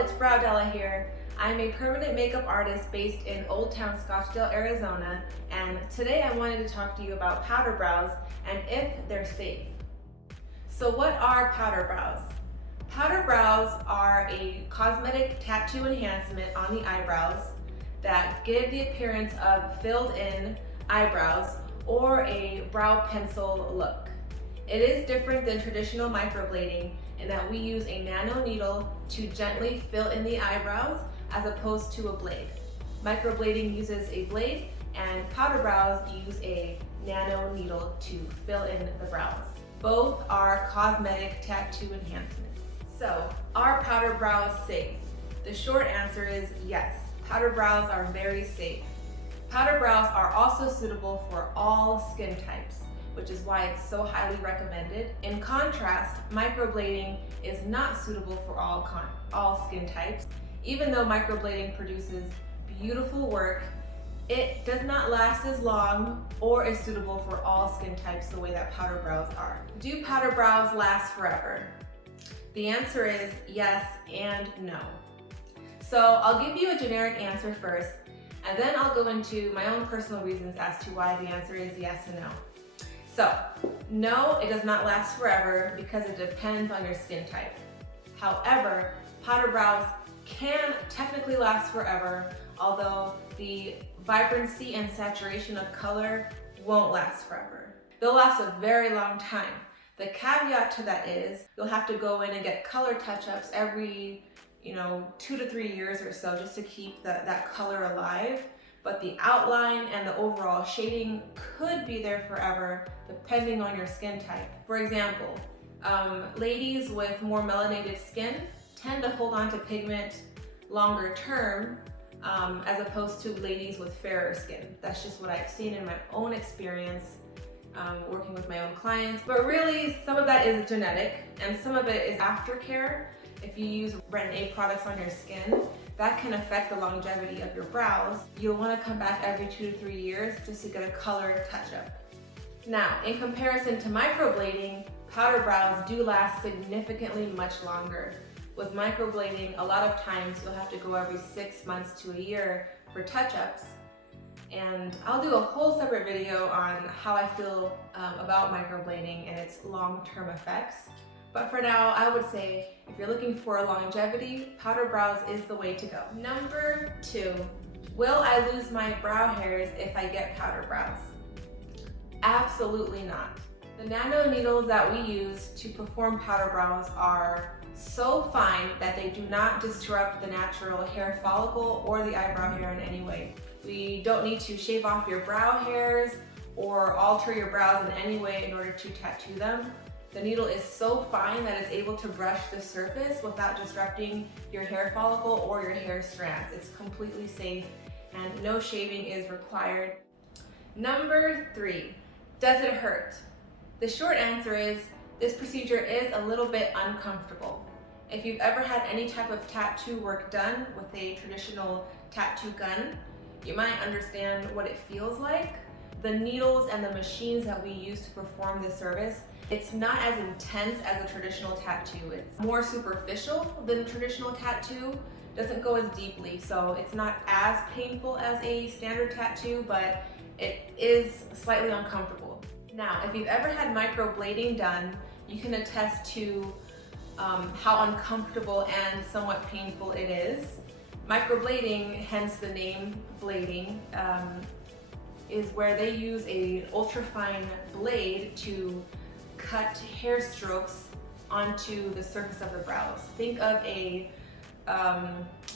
it's Brow Dela here. I'm a permanent makeup artist based in Old Town Scottsdale, Arizona, and today I wanted to talk to you about powder brows and if they're safe. So what are powder brows? Powder brows are a cosmetic tattoo enhancement on the eyebrows that give the appearance of filled-in eyebrows or a brow pencil look. It is different than traditional microblading in that we use a nano needle to gently fill in the eyebrows as opposed to a blade. Microblading uses a blade and powder brows use a nano needle to fill in the brows. Both are cosmetic tattoo enhancements. So, are powder brows safe? The short answer is yes. Powder brows are very safe. Powder brows are also suitable for all skin types, which is why it's so highly recommended. In contrast, microblading is not suitable for all skin types. Even though microblading produces beautiful work, it does not last as long or is suitable for all skin types the way that powder brows are. Do powder brows last forever? The answer is yes and no. So I'll give you a generic answer first, and then I'll go into my own personal reasons as to why the answer is yes and no. So, no, it does not last forever because it depends on your skin type. However, powder brows can technically last forever, although the vibrancy and saturation of color won't last forever. They'll last a very long time. The caveat to that is you'll have to go in and get color touch-ups every 2 to 3 years or so just to keep that color alive. But the outline and the overall shading could be there forever depending on your skin type. For example, ladies with more melanated skin tend to hold on to pigment longer term as opposed to ladies with fairer skin. That's just what I've seen in my own experience working with my own clients. But really, some of that is genetic and some of it is aftercare. If you use Retin-A products on your skin, that can affect the longevity of your brows. You'll want to come back every 2 to 3 years just to get a color touch-up. Now, in comparison to microblading, powder brows do last significantly much longer. With microblading, a lot of times you'll have to go every 6 months to a year for touch-ups. And I'll do a whole separate video on how I feel about microblading and its long-term effects. But for now, I would say if you're looking for longevity, powder brows is the way to go. Number 2, will I lose my brow hairs if I get powder brows? Absolutely not. The nano needles that we use to perform powder brows are so fine that they do not disrupt the natural hair follicle or the eyebrow hair in any way. We don't need to shave off your brow hairs or alter your brows in any way in order to tattoo them. The needle is so fine that it's able to brush the surface without disrupting your hair follicle or your hair strands. It's completely safe and no shaving is required. Number 3, does it hurt? The short answer is this procedure is a little bit uncomfortable. If you've ever had any type of tattoo work done with a traditional tattoo gun, you might understand what it feels like. The needles and the machines that we use to perform this service, it's not as intense as a traditional tattoo. It's more superficial than a traditional tattoo, doesn't go as deeply, so it's not as painful as a standard tattoo, but it is slightly uncomfortable. Now, if you've ever had microblading done, you can attest to how uncomfortable and somewhat painful it is. Microblading, hence the name blading, is where they use an ultrafine blade to cut hair strokes onto the surface of the brows. Think of a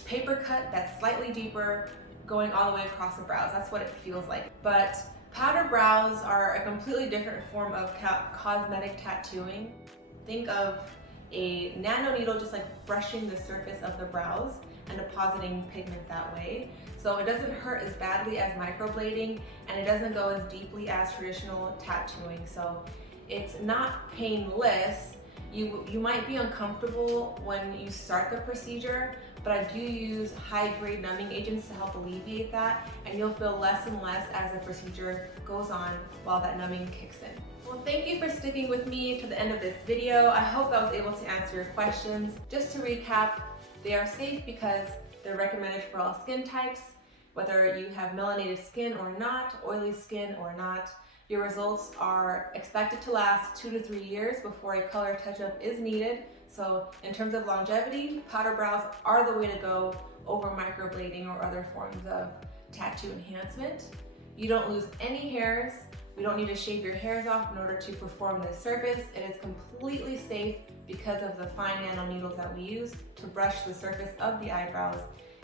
paper cut that's slightly deeper going all the way across the brows. That's what it feels like. But powder brows are a completely different form of cosmetic tattooing. Think of a nano needle just like brushing the surface of the brows and depositing pigment that way. So it doesn't hurt as badly as microblading and it doesn't go as deeply as traditional tattooing. So it's not painless. You might be uncomfortable when you start the procedure, but I do use high-grade numbing agents to help alleviate that, and you'll feel less and less as the procedure goes on while that numbing kicks in. Well, thank you for sticking with me to the end of this video. I hope I was able to answer your questions. Just to recap, They are safe because they're recommended for all skin types, whether you have melanated skin or not, oily skin or not. Your results are expected to last 2 to 3 years before a color touch-up is needed. So in terms of longevity, powder brows are the way to go over microblading or other forms of tattoo enhancement. You don't lose any hairs. We don't need to shave your hairs off in order to perform this service. It is completely safe because of the fine nano needles that we use to brush the surface of the eyebrows.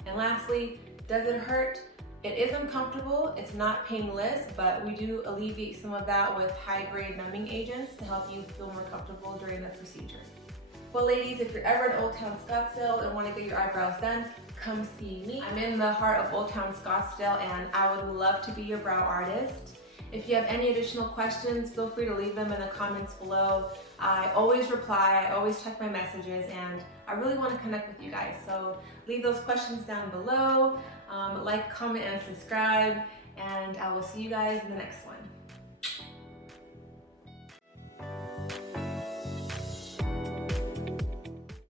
And lastly, does it hurt? It is uncomfortable, it's not painless, but we do alleviate some of that with high-grade numbing agents to help you feel more comfortable during the procedure. Well ladies, if you're ever in Old Town Scottsdale and want to get your eyebrows done, come see me. I'm in the heart of Old Town Scottsdale and I would love to be your brow artist. If you have any additional questions, feel free to leave them in the comments below. I always reply, I always check my messages, and I really want to connect with you guys. So leave those questions down below, like, comment, and subscribe, and I will see you guys in the next one.